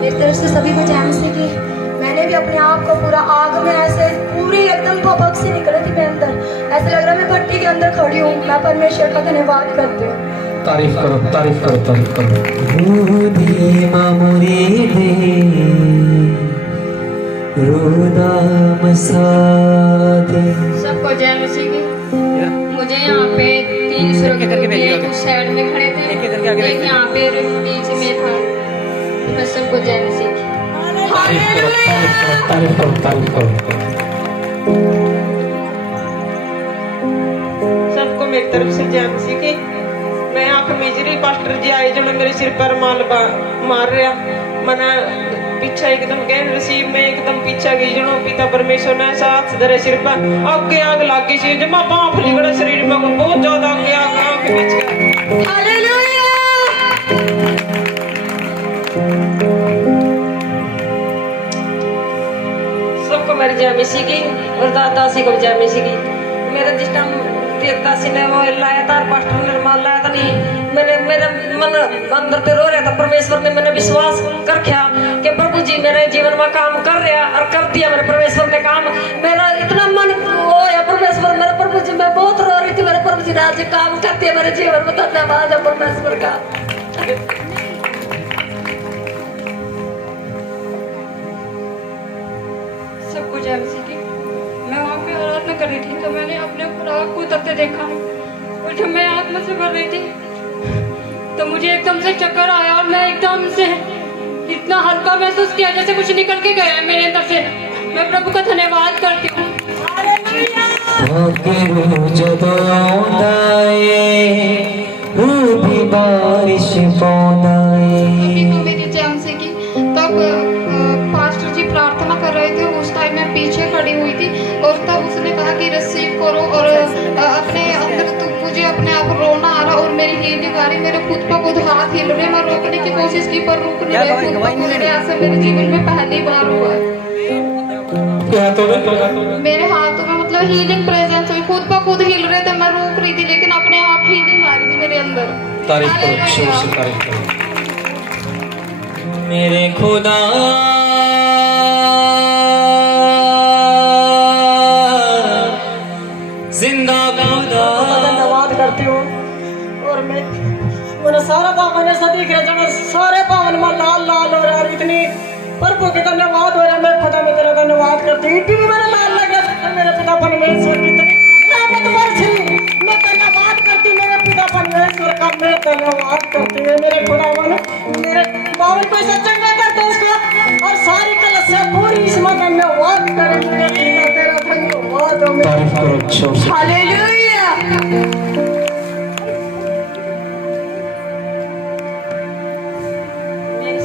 मेरी तरफ से सभी को जय मसीह की। मैंने भी अपने आप को पूरा आग में ऐसे पूरी एकदम पपक से निकली थी मैं अंदर, ऐसे लग रहा मैं भट्टी के अंदर खड़ी हूँ। मैं परमेश्वर का धन्यवाद करती हूँ। तारीफ करो, तारीफ करो, तारीफ करो। सबको जय मसीह की। मुझे यहाँ पे 3 सुरंग एक उस साइड में खड़े थे, एक यहाँ पे बीच में था। तो मैं सबको जय मसीह की। तारीफ करो, तारीफ करो, तारीफ करो। सबको मेरी तरफ से जय मसीह की। मैं यहाँ पे मेजरी पास्टर जी आए जो मेरे सिर पर मार रहा मना पीछा एकदम गैन रसीब में एकदम पीछा गई जनो पिता परमेश्वर ने साथ धरे सिर पर आगे आग लागी सी जमा पांव फली गड़ा शरीर में बहुत ज्यादा आगे आग पीछ गया। हालेलुया। सबको मेरी जय मसीह की और दादा सी को जय मसीह की। मेरा जिस टाइम देवता सी ने वो लाया था पास्टर ने मार लाया था नहीं मेरा मन अंदर पे रो रहा था। परमेश्वर ने मैंने विश्वास कर रखा कि प्रभु जी मेरे जीवन में काम कर रहा और कर दिया मेरे परमेश्वर ने काम। मेरा इतना मन होया परमेश्वर मेरे प्रभु जी, मैं बहुत रो रही थी। मेरे प्रभु जी ने आज काम कर दिया मेरे जीवन में। धन्यवाद है परमेश्वर का। सबको जय मसीह की। मैं वहाँ पे आराधना कर रही थी तो मैंने अपने खुदा को उतरते देखा और जब मैं आत्मा से भर रही थी तो मुझे एकदम से चक्कर आया और मैं एकदम से इतना हल्का महसूस किया जैसे कुछ निकल के गया है मेरे अंदर से। मैं प्रभु का धन्यवाद करती हूँ। अभी को मेरी जय मसीह की। तब पास्टर जी प्रार्थना कर रहे थे, उस टाइम मैं पीछे खड़ी हुई थी और तब उसने कहा कि रिसीव करो और अपने अंदर तो मुझे अपने आप रोना आ रहा और मेरी हीलिंग आ रही। मेरे खुद पर खुद हाथ हिल रहे, मैं रोकने की कोशिश की पर रुक नहीं रहे। खुद पर खुद ऐसा मेरे जीवन में पहली बार हुआ है। मेरे हाथों में मतलब हीलिंग प्रेजेंस हुई, खुद पर खुद हिल रहे थे, मैं रोक रही थी लेकिन अपने आप हीलिंग आ रही थी मेरे अंदर। तारीफ करो, शुरू से तारीफ करो। मेरे खुदा जिंदा खुदा धन्यवाद करती हूँ और मैं मैंने सारा पावन ऐसा दिख रहा जब सारे पावन में लाल लाल हो रहा है। इतनी प्रभु के धन्यवाद हो रहा है। मैं खुदा में तेरा धन्यवाद करती हूँ। भी मेरा लाल लग रहा मेरे पिता परमेश्वर की मैं धन्यवाद करती मेरे पिता परमेश्वर का। मैं धन्यवाद करती हूँ मेरे खुदा मन मेरे पावन को ऐसा चंगा करते उसका और सारी कल से पूरी इसमें धन्यवाद करेंगे। तेरा धन्यवाद हो तारीफ करो, शुरू से। हालेलुया।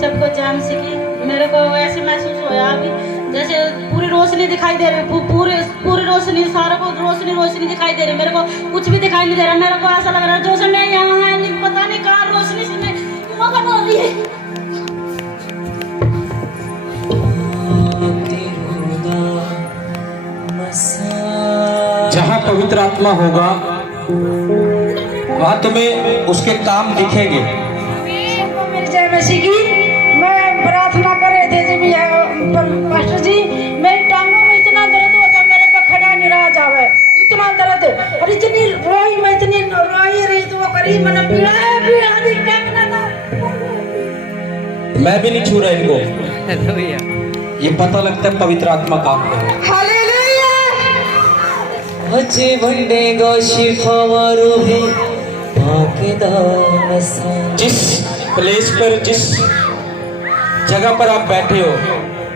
सबको जय मसीह की। मेरे को ऐसे महसूस होया अभी जैसे पूरी रोशनी दिखाई दे रही, पूरी रोशनी, सारा को रोशनी दिखाई दे रही। मेरे को कुछ भी दिखाई नहीं दे रहा। मेरे को ऐसा लग रहा है जैसे मैं यहाँ है पता नहीं कहाँ रोशनी से मैं मगन हो रही है। जहाँ पवित्र आत्मा होगा वहाँ तुम्हें उसके काम दिखेंगे। सबको मेरी जय मसीह की। मैं प्रार्थना कर रहे थे जब पास्टर जी मेरी टांगों में इतना दर्द होता मेरे पे खड़ा नहीं रहा जावे, इतना दर्द और इतनी रोई मैं इतनी रोई रही तो वो करी मैंने पीड़ा नहीं क्या था। मैं भी नहीं छू रहा इनको। ये पता लगता है पवित्र आत्मा काम कर रहा है। हालेलुया। अजे वंडे गोशी खवारो है जिस प्लेस पर, जिस जगह पर आप बैठे हो,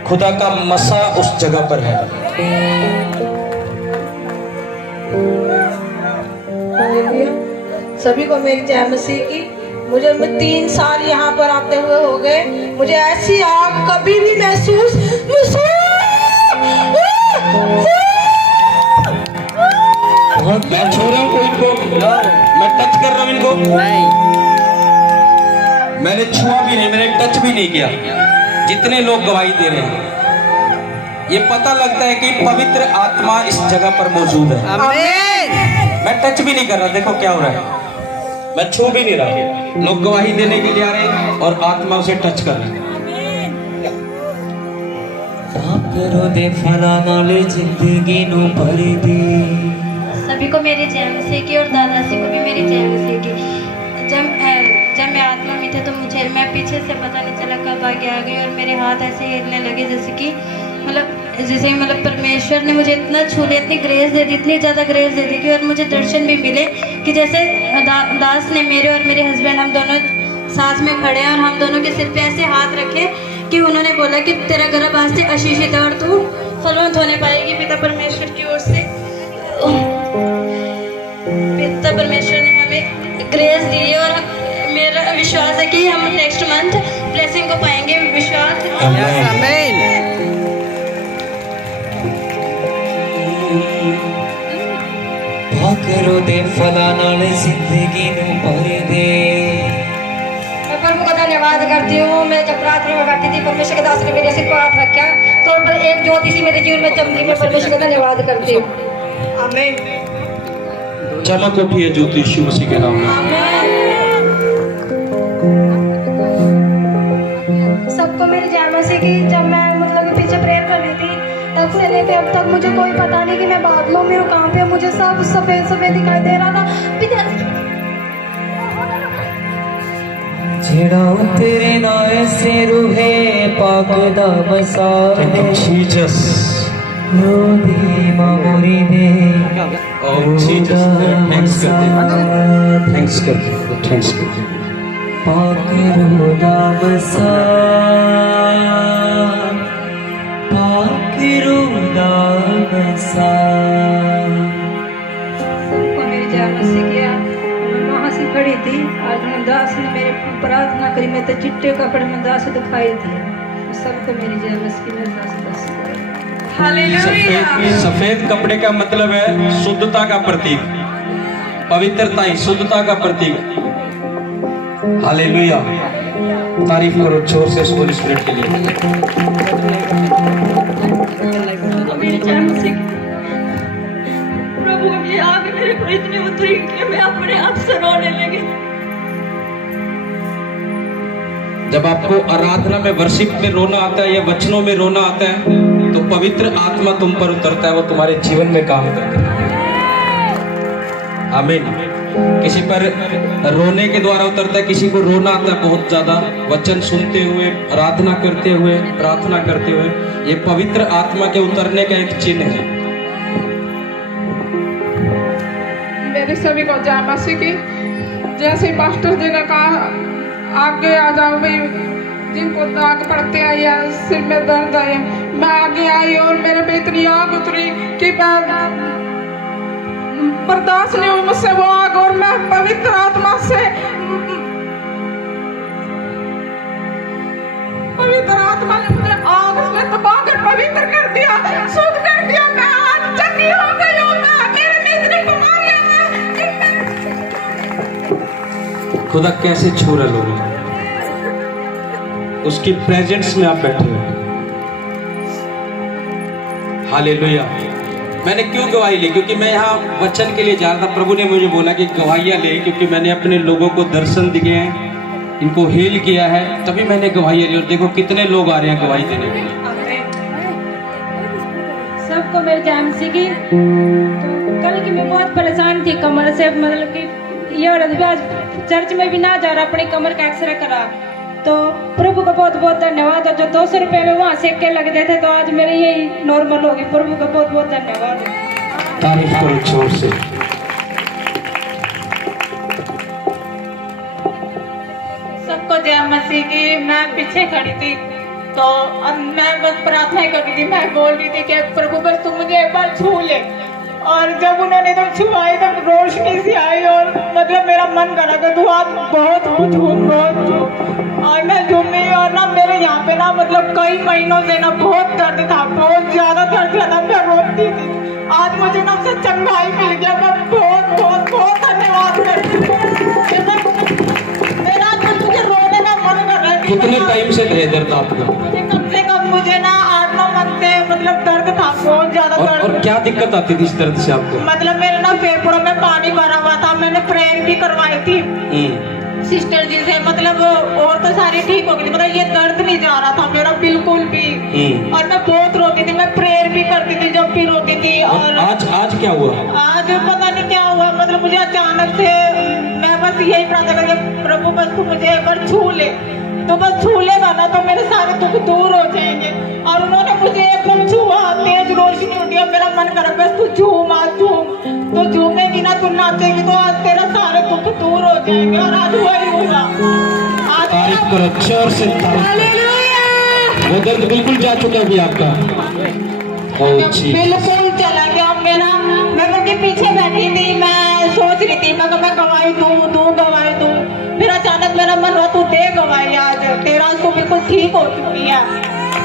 खुदा का मसा उस जगह पर है। सभी को मेरी जय मसीह की। मुझे 3 साल यहाँ पर आते हुए हो गए। मुझे ऐसी आग कभी भी महसूस मैं छू रहा हूँ इनको, मैं टच कर रहा हूँ इनको। मैंने छुआ भी नहीं, मैंने टच भी नहीं किया। जितने लोग गवाही दे रहे हैं ये पता लगता है कि पवित्र आत्मा इस जगह पर मौजूद है। मैं टच भी नहीं कर रहा, देखो क्या हो रहा है, मैं छू भी नहीं रहा। लोग गवाही देने के लिए आ रहे हैं और आत्मा उसे टच कर रहे हैं। करो दे फला नाल जिंदगी नू भर दे। सभी को मेरी जय मसीह की और दादा जी को भी मेरी जय मसीह की। जब मैं आत्मा में थे तो मैं पीछे से पता नहीं चला कब आगे आ गई और मेरे हाथ ऐसे हिलने लगे जैसे मतलब परमेश्वर ने मुझे इतना छू लिया, इतनी ग्रेस दे दी, इतनी ज़्यादा ग्रेस दे दी कि और मुझे दर्शन भी मिले कि जैसे दास ने मेरे और मेरे हस्बैंड हम दोनों साथ में खड़े हैं और हम दोनों के सिर पे ऐसे हाथ रखे कि उन्होंने बोला कि तेरा गर्भ आज से आशीषित है और तू फलवंत होने पाएगी पिता परमेश्वर की ओर से। पिता परमेश्वर ने हमें ग्रेस दी है और मेरा विश्वास है कि हम नेक्स्ट मंथ ब्लेसिंग को पाएंगे। विश्वास करो दे फला नाल जिंदगी नू भर दे। मैं प्रभु का धन्यवाद करती हूँ। मैं जब प्रार्थना में बैठी थी परमेश्वर के दास ने मेरे सिर पर हाथ रखा तो पर एक ज्योति सी मेरे जीवन में चमकी। मैं परमेश्वर का धन्यवाद करती हूँ। आमीन। चमक उठी है ज्योति यीशु मसीह के नाम में। सबको मेरी जय मसीह की। जब मैं मतलब पीछे प्रेयर कर रही थी तब से लेके अब तक मुझे कोई पता नहीं कि मैं बादलों में हूँ कहाँ पे। मुझे सब सफेद सफेद दिखाई दे रहा था। जेड़ा तेरे नाल से रूहे पाक दा मसाल जीसस रोदी मामोरी दे। ओह जीसस थैंक्स कर दे। पाक रोदा मसाल पाक रोदा मसाल। सबको मेरी जय मसीह की। मैं वहाँ से खड़ी थी। आज मैं दास ने मेरे प्रार्थना करी। मैं तो चिट्टे कपड़े में दास दिखाई थी। सबको मेरी जय मसीह की। मेरे दास सफेद कपड़े का मतलब है शुद्धता का प्रतीक, पवित्रता ही शुद्धता का प्रतीक। हालेलुया। तारीफ करो जोर से इस होली स्पिरिट के लिए। मेरी जय मसीह की। प्रभु की आग मेरे पर इतनी उतरी कि मैं अपने आप से रोने लगी। जब आपको आराधना में वर्शिप में रोना आता है या वचनों में रोना आता है तो पवित्र आत्मा तुम पर उतरता है, वो तुम्हारे जीवन में काम करता है। आमीन। किसी पर रोने के द्वारा उतरता है, किसी को रोना आता है बहुत ज्यादा वचन सुनते हुए, आराधना करते हुए, प्रार्थना करते हुए। ये पवित्र आत्मा के उतरने का एक चिन्ह है। मेरे सभी को जय मसीह की। जैसे पास्टर जी ने कहा आगे आ जाओ भाई, जिनको दाग पड़ते हैं या सिर में दर्द है, मैं आगे आई और मेरे पे इतनी आग उतरी कि मैं बर्दाश्त नहीं हुई मुझसे वो आग और मैं पवित्र आत्मा से पवित्र आत्मा ने मुझे आग में दबा कर पवित्र कर दिया, शुद्ध कर दिया। मैं आज चंगी हो गई हूँ। मेरे में इतनी बीमारियां हैं। खुदा कैसे छू रहे लोग, उसकी प्रेजेंस में आप बैठे हो। हालेलुया। मैंने क्यों गवाही ली? क्योंकि मैं यहाँ वचन के लिए जा रहा था। प्रभु ने मुझे बोला कि गवाहियाँ ले, क्योंकि मैंने अपने लोगों को दर्शन दिए हैं, इनको हील किया है, तभी मैंने गवाहियाँ ली। और देखो कितने लोग आ रहे हैं गवाही देने के लिए। सबको मेरी जय मसीह की। तो कल की मैं बहुत परेशान थी कमर से, मतलब कि ये औरत भी आज चर्च में भी ना जा रहा, अपनी कमर का एक्सरे करा। तो प्रभु का बहुत बहुत धन्यवाद। और जो 200 रुपये में वहाँ सेके लगते थे तो आज मेरी यही नॉर्मल होगी। प्रभु का बहुत बहुत धन्यवाद। तारीफ करो जोर से। सबको जय मसीह की। मैं पीछे खड़ी थी तो मैं बस प्रार्थना कर रही थी। मैं बोल रही थी कि प्रभु बस तू मुझे एक बार छू ले। और जब उन्होंने तो छुआई तब रोशनी सी आई और मतलब मेरा मन करा कि तू आज बहुत झूम बहुत झूम। और मैं झूमी और ना मेरे यहाँ पे ना मतलब कई महीनों से ना बहुत दर्द था, बहुत ज्यादा दर्द था ना, मैं रोती थी। आज मुझे ना उससे चंगाई मिल गया। मैं बहुत बहुत बहुत धन्यवाद करती हूँ। मेरा मुझे रोने का मन कर रहा है। कितने टाइम से थे दर्द आपको? मुझे कम से कम मुझे ना 8-9 मंथ से मतलब दर्द था, बहुत ज्यादा दर्द। और क्या दिक्कत आती थी इस दर्द से आपको? मतलब मेरे ना फेफड़ों में पानी भरा हुआ था। मैंने प्रेयर भी करवाई थी सिस्टर जी से, मतलब और तो सारी ठीक हो गई थी, मतलब ये दर्द नहीं जा रहा था मेरा बिल्कुल भी। और मैं बहुत क्या हुआ? आज पता नहीं क्या हुआ, मतलब मुझे अचानक से मैं बस यही प्रार्थना करके प्रभु बस तू मुझे एक बार छू ले, तो बस छू लेगा ना तो मेरे सारे दुख दूर हो जाएंगे। और उन्होंने मुझे एकदम छुआ, तेज रोशनी उठी और मेरा मन करा बस तू झूम आज झूम, तो झूमेगी ना, तू नाचेगी तो आज तेरा सारे दुख दूर हो जाएंगे। और आज वही हुआ। आज तारीफ करो, जोर से तारीफ करो। वो दर्द बिल्कुल जा चुका है अभी आपका? बिल्कुल चला गया मेरा। मैं उनके पीछे बैठी थी, मैं सोच रही थी मैं गवाही गवाही दूं। फिर अचानक मेरा मन हुआ तू दे गवाही आज, तेरा आज तो बिल्कुल ठीक हो चुकी है।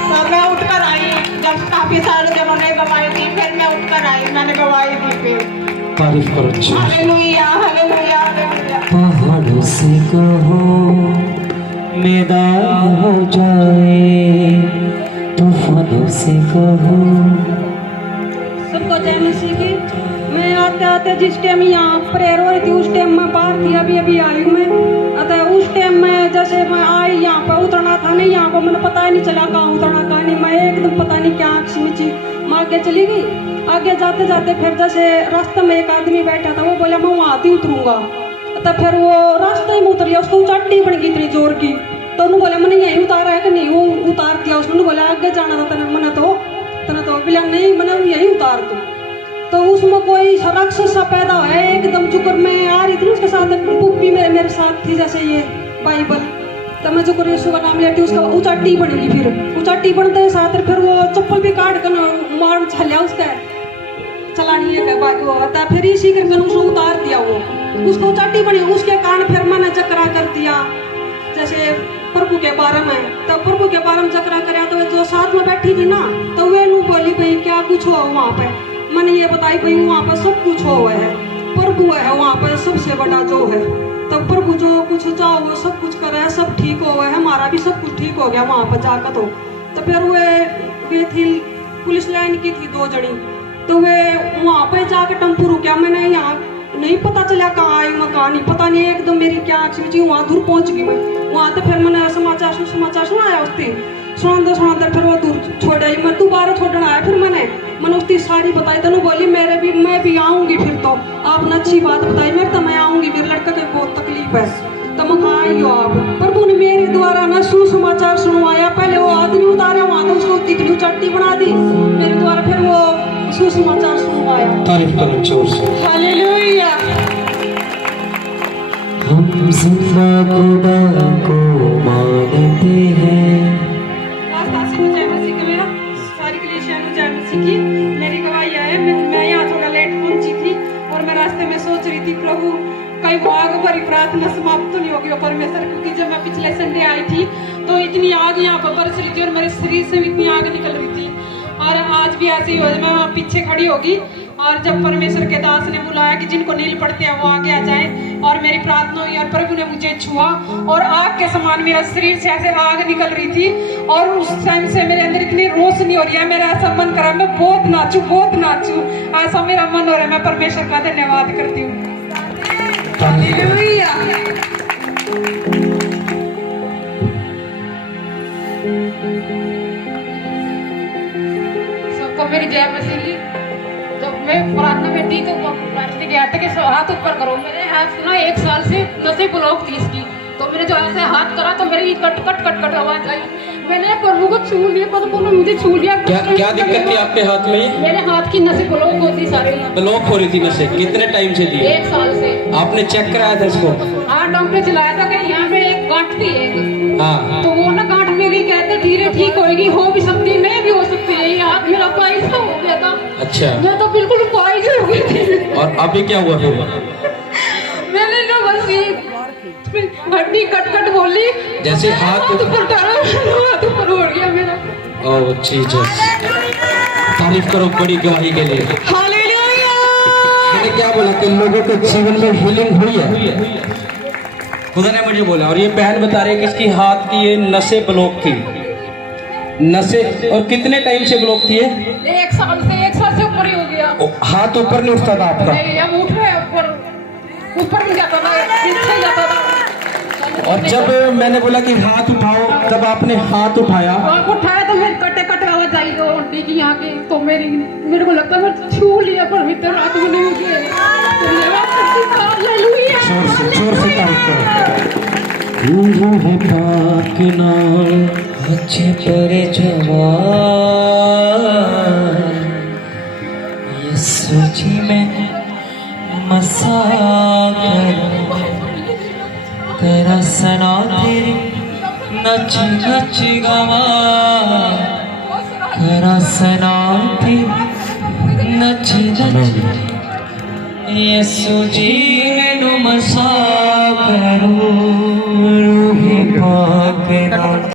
तो मैं उठकर आई, जब काफी सारे जनों ने गवाही दी फिर मैं उठकर आई, मैंने गवाही दी। फिर तारीफ करो। Hallelujah hallelujah hallelujah. पहाड़ों से कहो मैदान हो जाए, तूफानों से कहो। सबको जय मसीह की। मैं आते आते जिस टाइम यहाँ प्रेयर हो रही थी उस टाइम मैं बाहर थी, अभी अभी आई हूँ मैं। अतः उस टाइम मैं जैसे मैं आई यहाँ पर उतरना था नहीं, यहाँ पर मैंने पता ही नहीं चला कहाँ उतरना कहाँ नहीं। मैं एकदम पता नहीं क्या आँख मिची, मैं आगे चली गई। आगे जाते जाते फिर जैसे रास्ते में एक आदमी बैठा था, वो बोला मैं वहाँ आती उतरूंगा। तो फिर वो रास्ते में उतर लिया, उसको चट्टी बन गई इतनी जोर की। तो उन्होंने बोला मैंने यही उतारा है कि नहीं, वो उतार दिया। उसने बोला आगे जाना था तेने, मैंने तो बोला नहीं मैंने यही उतार दूँ। तो उसमें कोई राक्षस सा पैदा है एकदम जुकर में आ रही थी, उसके साथ पुप्पी मेरे साथ थी जैसे ये बाइबल। तो मैं जुकर यीशु का नाम लेती, उसका उचाटी बनेगी। फिर उचाटी बनते साथ फिर वो चप्पल भी काट कर मार झलिया उसका चलानी है बाकी वो आता। फिर इसी करके उसने उतार दिया, वो उसको उचाटी बनी। उसके कारण फिर मैंने चक्रा कर दिया जैसे प्रभु के बारे में। तो प्रभु के बारे में चक्रा कराया तो जो साथ में बैठी थी ना, तो वे नू बोली भाई क्या कुछ हुआ वहाँ पे। मैंने ये बताई भाई वहाँ पर सब कुछ हुआ है, प्रभु है वहाँ पर सबसे बड़ा जो है। तो प्रभु जो कुछ चाहो वो सब कुछ कर रहा है, सब ठीक हो गया, हमारा भी सब कुछ ठीक हो गया वहाँ पर जाकर। तो फिर वे थी पुलिस लाइन की थी 2 जनी, तो वे वहाँ पे जाके टेम्पू रुका। मैंने यहाँ नहीं पता चला कहाँ आई मैं कहाँ नहीं, पता नहीं एकदम मेरी क्या आँख मिची, वहाँ दूर पहुँच गई मैं। वहाँ तो फिर मैंने समाचार सुनाया उसकी, सुनाते फिर वो दूर छोड़ आई। मैं दोबारा छोड़ना आया, फिर मैंने उसकी सारी बताई। तो बोली मैं भी आऊँगी। फिर तो आपने अच्छी बात बताई, मेरे तो मैं आऊँगी, मेरे लड़का की बहुत तकलीफ है। तो मैं कहाँ आई हो आप? प्रभु ने मेरे द्वारा ना सुसमाचार सुनवाया। पहले वो आदमी उतारा वहाँ तो उसको इतनी चट्टी बना दी, मेरे द्वारा फिर वो सुसमाचार सुनवाया। तारीफ करो जोर से। हालेलुया। हम जिंदा खुदा को मानते हैं। जय मसीह की। मेरा सारी कलीसिया को जय मसीह की। मेरी गवाही है, मैं यहाँ थोड़ा लेट पहुंची थी और मैं रास्ते में सोच रही थी प्रभु कई भाग भरी प्रार्थना समाप्त तो नहीं होगी वो परमेश्वर, क्योंकि जब मैं पिछले संडे आई थी तो इतनी आग यहाँ पर बरस रही थी और मेरे शरीर से भी इतनी आग निकल रही थी। और आज भी ऐसे ही हो, मैं वहाँ पीछे खड़ी होगी और जब परमेश्वर के दास ने बुलाया कि जिनको नील पड़ते हैं वो आगे आ जाएं, और मेरी प्रार्थना हुई और प्रभु ने मुझे छुआ और आग के समान मेरा शरीर से ऐसे आग निकल रही थी। और उस टाइम से मेरे अंदर इतनी रोशनी हो रही है, मेरा ऐसा मन करा मैं बहुत नाचूं, ऐसा मेरा मन हो रहा है। मैं परमेश्वर का धन्यवाद करती हूँ। हालेलुया। सबको मेरी जय मसीह की। जब मैं प्रार्थना में थी तो पास्टर गया था कि हाथ ऊपर करो। मैंने हाथ सुना 1 साल से नसें ब्लॉक थी इसकी, तो मैंने जो ऐसे हाथ करा तो मेरी कट आवाज आई। मैंने प्रभु को छू लिया, प्रभु ने मुझे छू लिया। क्या दिक्कत थी आपके हाथ में? मेरे हाथ की नसें ब्लॉक होती सारे। ब्लॉक हो रही थी नसें? कितने टाइम से थी? 1 साल से। आपने चेक कराया था इसको? हाँ, डॉक्टर चलाया था कि यहाँ पे एक गांठ थी एक। हाँ। तो वो ना गांठ मेरी कहते धीरे ठीक होगी, हो भी सकती नहीं भी हो सकती है। ये हाथ मेरा पाइज तो हो गया था। अच्छा। मैं तो बिल्कुल पाइज हो गई थी। और अभी क्या हुआ फिर? मैंने जो बस हड्डी कट बोली, जैसे हाथ ऊपर डाला, हाथ ऊपर उड़ गया मेरा। ओह जीसस, तारीफ करो बड़ी गवाही के लिए। हालेलुया। मैंने क्या बोला कि लोगों के जीवन में हीलिंग हुई है, खुदा ने मुझे बोला। और ये बहन बता रही है कि इसकी हाथ की ये नसें ब्लॉक थी, नसें। और कितने टाइम से ब्लॉक थी ये? 1 साल से ऊपर ही हो गया। हाथ ऊपर नहीं उठता था आपका? नहीं, हम उठ रहे ऊपर नहीं जाता था, पीछे जाता था। और जब मैंने बोला कि हाथ उठाओ, जब आपने हाथ उठाया उठाया तो मेरे कटे आवाज आई, जाती कि यहाँ की तो मेरे को लगता है मैं छू लिया पवित्र आत्मा ने मुझे धन्यवाद करती हूँ। हालेलुया। जोर से तारीफ करो। रूह पाक नाल अच्छे पर जवान यीशु जी में मसा तेरा सना तेरी नच नच गावा तेरा सना तेरी नच नच यीशु जी मैनू मसा करो रूह पाक नाल